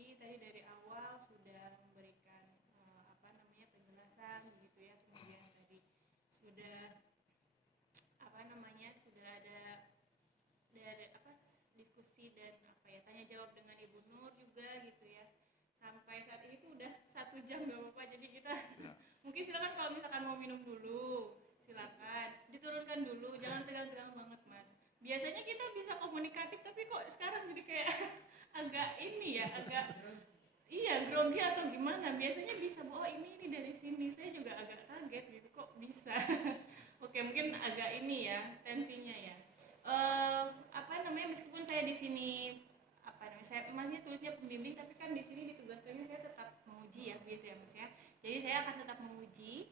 diskusi tadi dari awal sudah memberikan penjelasan begitu ya, kemudian tadi sudah sudah ada dari diskusi dan tanya jawab dengan Ibu Nur juga gitu ya. Sampai saat ini tuh udah 1 jam nggak apa-apa, jadi kita mungkin silakan kalau misalkan mau minum dulu silakan diturunkan dulu, jangan tegang-tegang banget Mas. Biasanya kita bisa komunikatif tapi kok sekarang jadi kayak agak ini ya, agak iya grogi atau gimana. Biasanya bisa ini dari sini, saya juga agak kaget gitu kok bisa. Oke, mungkin agak ini ya tensinya ya. Meskipun saya di sini saya masih tulisnya pembimbing, tapi kan di sini ditugaskannya saya tetap menguji ya gitu ya Mas ya. Jadi saya akan tetap menguji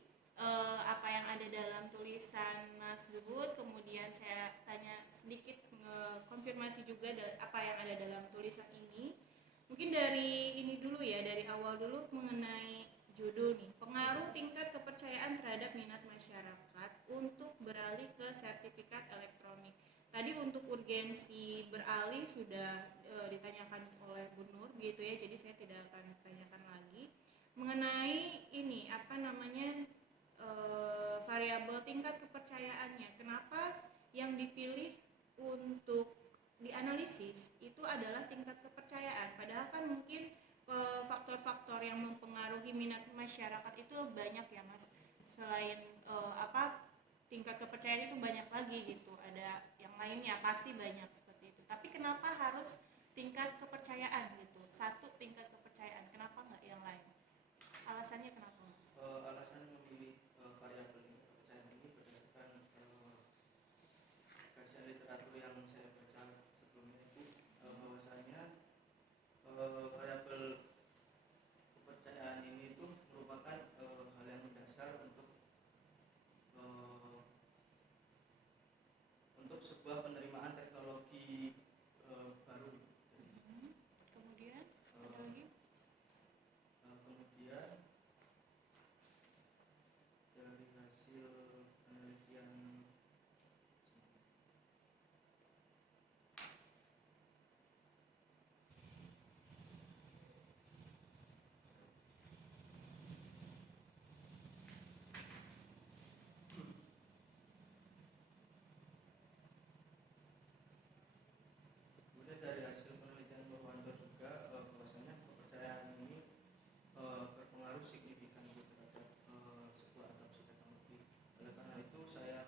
apa yang ada dalam tulisan Mas Zuhud, kemudian saya tanya sedikit konfirmasi juga apa yang ada dalam tulisan ini. Mungkin dari ini dulu ya, dari awal dulu mengenai judul nih, pengaruh tingkat kepercayaan terhadap minat masyarakat untuk beralih ke sertifikat elektronik. Tadi untuk urgensi beralih sudah ditanyakan oleh Bu Nur gitu ya, jadi saya tidak akan tanyakan lagi. Mengenai ini variabel tingkat kepercayaannya, kenapa yang dipilih untuk dianalisis itu adalah tingkat kepercayaan, padahal kan mungkin faktor-faktor yang mempengaruhi minat masyarakat itu banyak ya Mas. Selain tingkat kepercayaan itu banyak lagi gitu, ada yang lainnya pasti banyak seperti itu. Tapi kenapa harus tingkat kepercayaan gitu? Satu tingkat kepercayaan, kenapa nggak yang lain? Alasannya kenapa Mas? Alasan memilih variabel tingkat kepercayaan ini berdasarkan kajian literatur yang saya baca sebelumnya itu bahwasanya variabel kepercayaan ini itu merupakan hal yang mendasar untuk sebuah penerimaan teknologi baru. Kemudian ada lagi? Kemudian dari hasil penelitian Purwanto juga bahwasanya kepercayaan ini berpengaruh signifikan terhadap sebuah adopsi teknologi. Oleh karena itu saya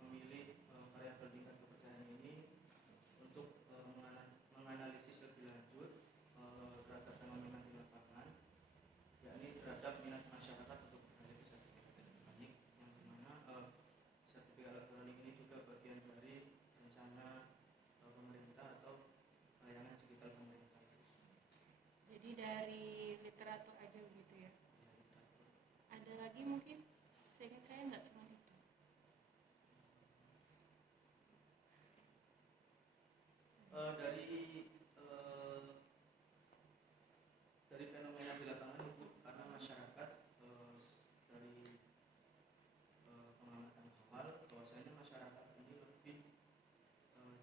memilih variabel tingkat kepercayaan ini untuk menganalisis lebih lanjut terhadap fenomena di lapangan, yakni terhadap minat masyarakat untuk beralih ke sertifikat elektronik, yang dimana sertifikat elektronik ini juga bagian dari rencana pemerintah atau layanan digital pemerintah itu. Jadi dari literatur aja begitu ya? Ya, literatur. Ada lagi mungkin? Seingat saya nggak cuma itu. Dari fenomena di lapangan itu, karena masyarakat dari pengamatan awal bahwasanya masyarakat ini lebih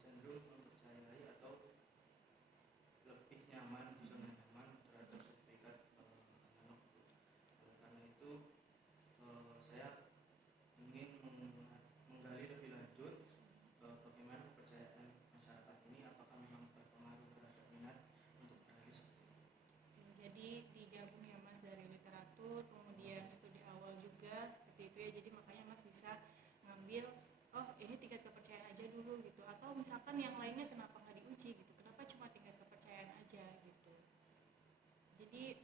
cenderung mempercayai atau lebih nyaman di zona nyaman terhadap sertifikat analog. Oleh karena itu saya ingin menggali lebih lanjut bagaimana kepercayaan masyarakat ini, apakah memang berpengaruh terhadap minat untuk beralih seperti itu. Jadi digabung ya Mas, dari literatur kemudian studi awal juga seperti itu ya, jadi makanya Mas bisa ngambil ini tingkat kepercayaan aja dulu gitu, atau misalkan yang lainnya kenapa nggak diuji gitu, kenapa cuma tingkat kepercayaan aja gitu. Jadi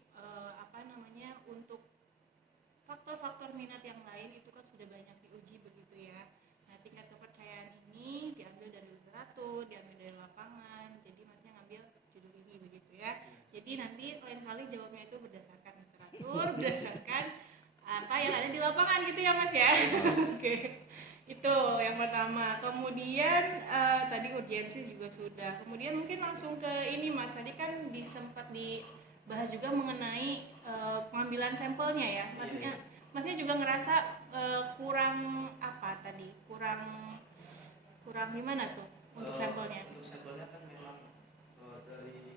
untuk faktor-faktor minat yang lain itu kan sudah banyak diuji begitu ya. Nah, tingkat kepercayaan ini diambil dari literatur, diambil dari lapangan. Jadi Masnya ngambil judul ini begitu ya. Jadi nanti lain kali jawabnya itu berdasarkan literatur, berdasarkan apa yang ada di lapangan gitu ya Mas ya. Oke. Itu yang pertama. Kemudian tadi urgensi juga sudah. Kemudian mungkin langsung ke ini Mas. Tadi kan sempat dibahas juga mengenai pengambilan sampelnya ya. Masnya juga ngerasa kurang apa tadi? Kurang gimana tuh untuk sampelnya? Untuk sampelnya kan memang dari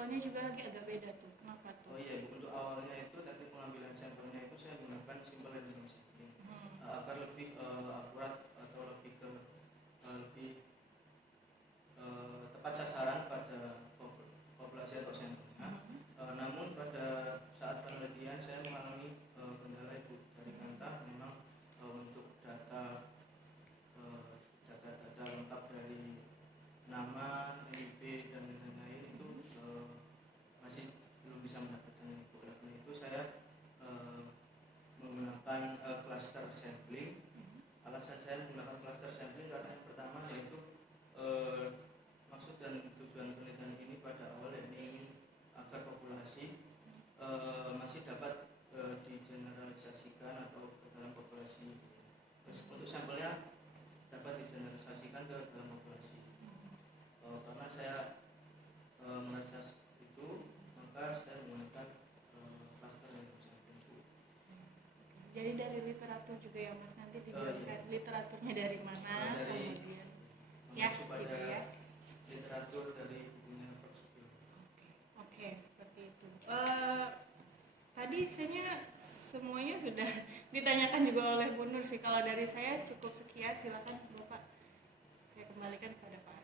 sampelnya juga lagi agak beda tuh. Kenapa tuh? Oh iya, untuk awalnya itu teknik pengambilan sampelnya itu saya menggunakan simple random sampling agar lebih akurat atau lebih lebih tepat sasaran pada populasi atau sampelnya. Namun pada saat penelitian saya mengalami kendala itu dari kanta memang untuk data lengkap dari nama, NIP dan lain-lain itu masih belum bisa mendapatkan itu. Oleh karena itu saya menggunakan cluster sampling. Alasan saya menggunakan cluster sampling karena yang pertama yaitu maksud dan tujuan penelitian ini pada awal yakni agar populasi masih dapat digeneralisasikan atau ke dalam populasi. Untuk sampelnya dapat digeneralisasikan ke dalam populasi. Karena saya merasa itu, maka saya menggunakan cluster yang sampling. Jadi dari literatur juga ya Mas, nanti dijelaskan literaturnya dari mana, dari kemudian ya gitu ya. Literatur dari bukunya Prof. Oke, seperti itu. Tadi saya semuanya sudah ditanyakan juga oleh Bu Nur sih. Kalau dari saya cukup sekian, silakan Bapak. Saya kembalikan kepada Pak.